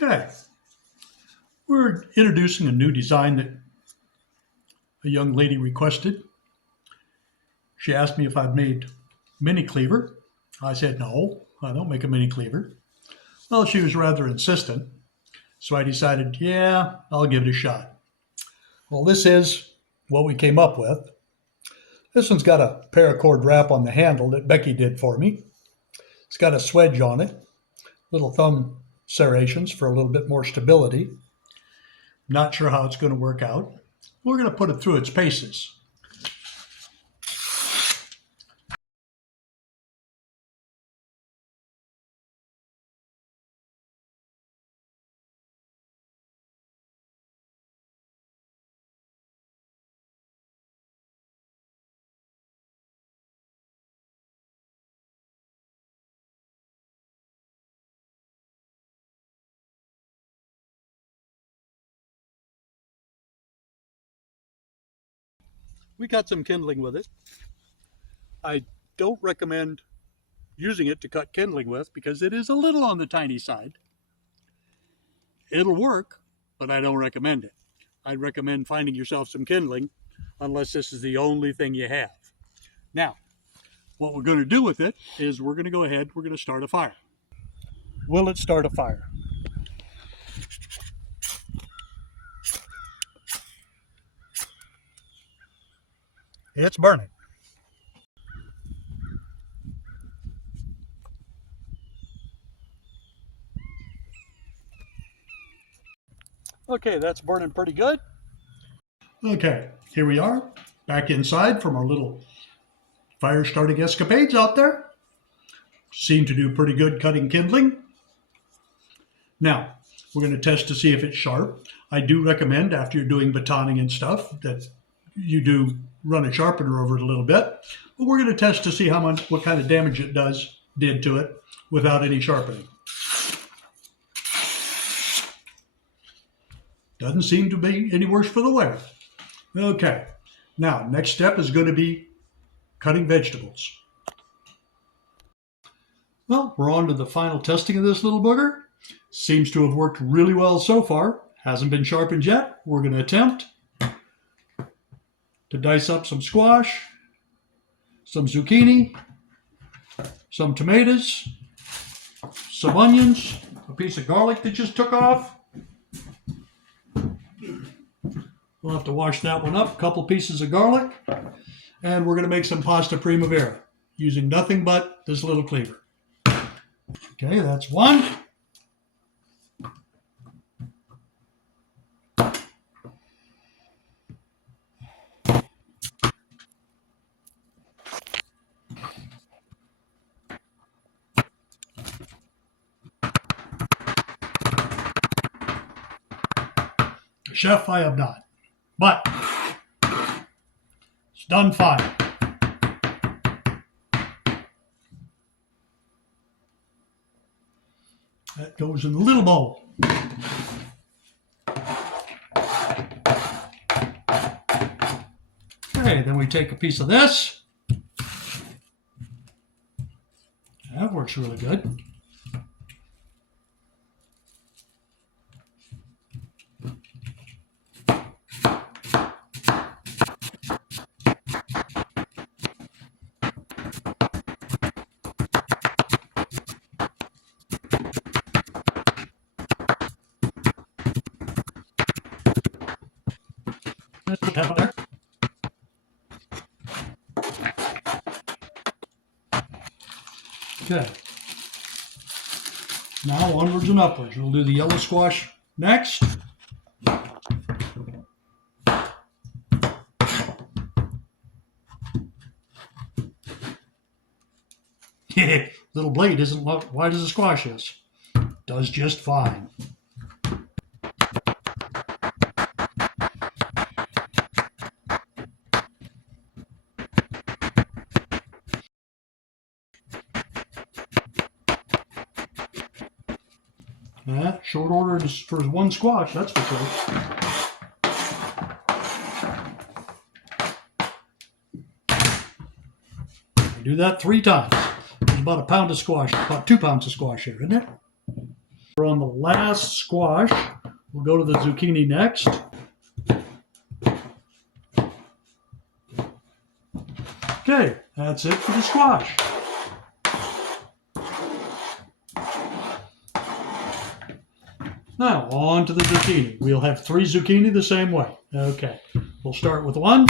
Okay, we're introducing a new design that a young lady requested. She asked me if I've made Mini-Cleaver. I said, no, I don't make a Mini-Cleaver. Well, she was rather insistent, so I decided, yeah, I'll give it a shot. Well, this is what we came up with. This one's got a paracord wrap on the handle that Becky did for me. It's got a swedge on it, little thumb serrations for a little bit more stability. Not sure how it's going to work out. We're going to put it through its paces. We got some kindling with it. I don't recommend using it to cut kindling with because it is a little on the tiny side. It'll work, but I don't recommend it. I'd recommend finding yourself some kindling unless this is the only thing you have. Now, what we're going to do with it is we're going to go ahead, we're going to start a fire. Will it start a fire? It's burning. Okay, that's burning pretty good. Okay, here we are, back inside from our little fire starting escapades out there. Seem to do pretty good cutting kindling. Now, we're going to test to see if it's sharp. I do recommend after you're doing batoning and stuff that you do run a sharpener over it a little bit. But we're going to test to see what kind of damage it did to it without any sharpening. Doesn't seem to be any worse for the wear. Okay, now next step is going to be cutting vegetables. Well, we're on to the final testing of this little booger. Seems to have worked really well so far. Hasn't been sharpened yet. We're going to attempt to dice up some squash, some zucchini, some tomatoes, some onions, a piece of garlic that just took off. We'll have to wash that one up, a couple pieces of garlic, and we're going to make some pasta primavera using nothing but this little cleaver. Okay, that's one. Chef, I have not, but it's done fine. That goes in a little bowl. Okay, then we take a piece of this. That works really good. Put that on there. Okay. Now onwards and upwards. We'll do the yellow squash next. Little blade isn't wide as a squash is. Does just fine. Short order for one squash, that's for sure. We do that 3 times. There's about a pound of squash, about 2 pounds of squash here, isn't it? We're on the last squash. We'll go to the zucchini next. Okay, that's it for the squash. Now, on to the zucchini. We'll have 3 zucchini the same way. Okay, we'll start with 1.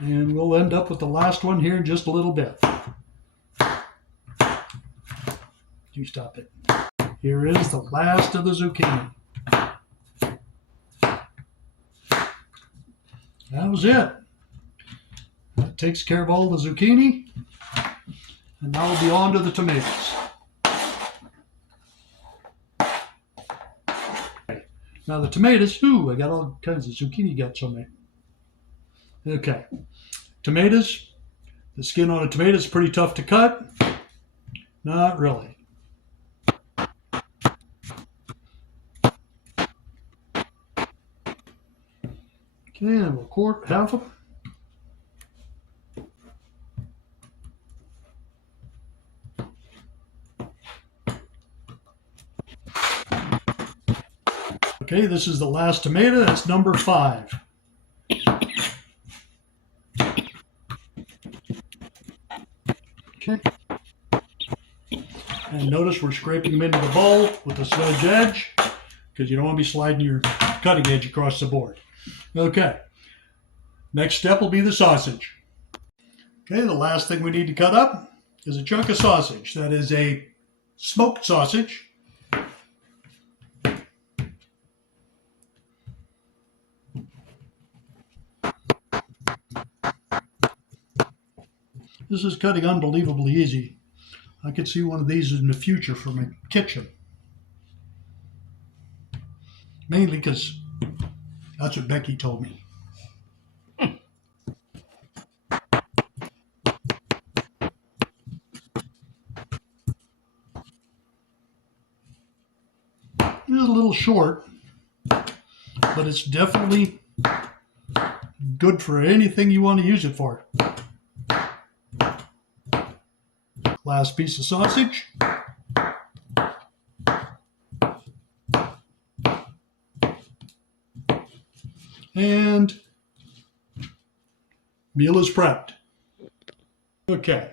And we'll end up with the last one here in just a little bit. You stop it. Here is the last of the zucchini. That was it. That takes care of all the zucchini. And now we'll be on to the tomatoes. Now the tomatoes, I got all kinds of zucchini guts on me. Okay, tomatoes. The skin on a tomato is pretty tough to cut. Not really. Okay, and we'll quarter half of them. Okay, this is the last tomato. That's number 5. Okay. And notice we're scraping them into the bowl with the smudge edge because you don't want to be sliding your cutting edge across the board. Okay. Next step will be the sausage. Okay, the last thing we need to cut up is a chunk of sausage. That is a smoked sausage. This is cutting unbelievably easy. I could see one of these in the future for my kitchen. Mainly because that's what Becky told me. It is a little short, but it's definitely good for anything you want to use it for. Last piece of sausage. And meal is prepped. Okay,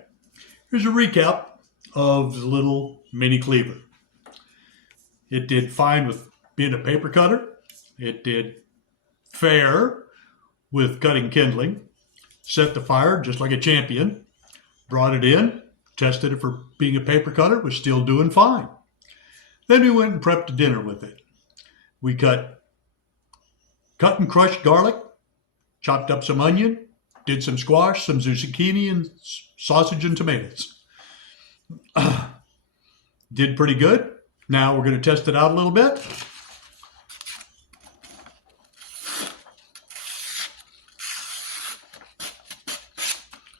here's a recap of the little Mini-Cleaver. It did fine with being a paper cutter. It did fair with cutting kindling. Set the fire just like a champion. Brought it in. Tested it for being a paper cutter. Was still doing fine. Then we went and prepped a dinner with it. We cut and crushed garlic. Chopped up some onion. Did some squash, some zucchini, and sausage and tomatoes. Did pretty good. Now we're going to test it out a little bit.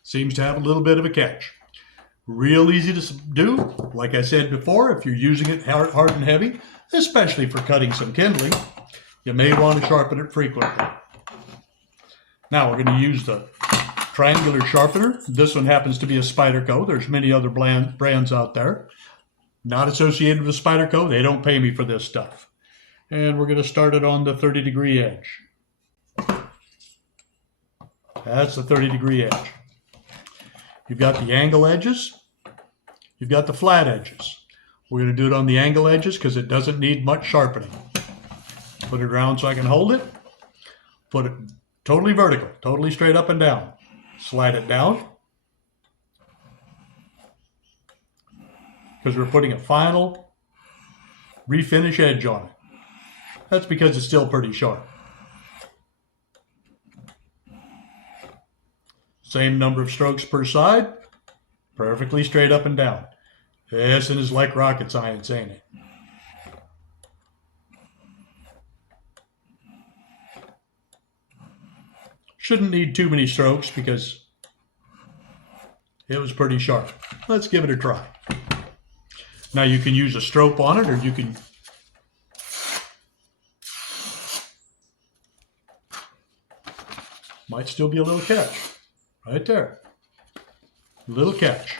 Seems to have a little bit of a catch. Real easy to do. Like I said before, if you're using it hard and heavy, especially for cutting some kindling, you may want to sharpen it frequently. Now we're going to use the triangular sharpener. This one happens to be a Spyderco. There's many other brands out there. Not associated with Spyderco. They don't pay me for this stuff. And we're going to start it on the 30-degree edge. That's the 30-degree edge. You've got the angle edges. You've got the flat edges. We're going to do it on the angle edges because it doesn't need much sharpening. Put it around so I can hold it. Put it totally vertical, totally straight up and down. Slide it down. Because we're putting a final refinish edge on it. That's because it's still pretty sharp. Same number of strokes per side, perfectly straight up and down. This is like rocket science, ain't it? Shouldn't need too many strokes because it was pretty sharp. Let's give it a try. Now you can use a stroke on it, or you can might still be a little catch right there. Little catch.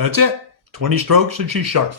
That's it. 20 strokes and she's sharp.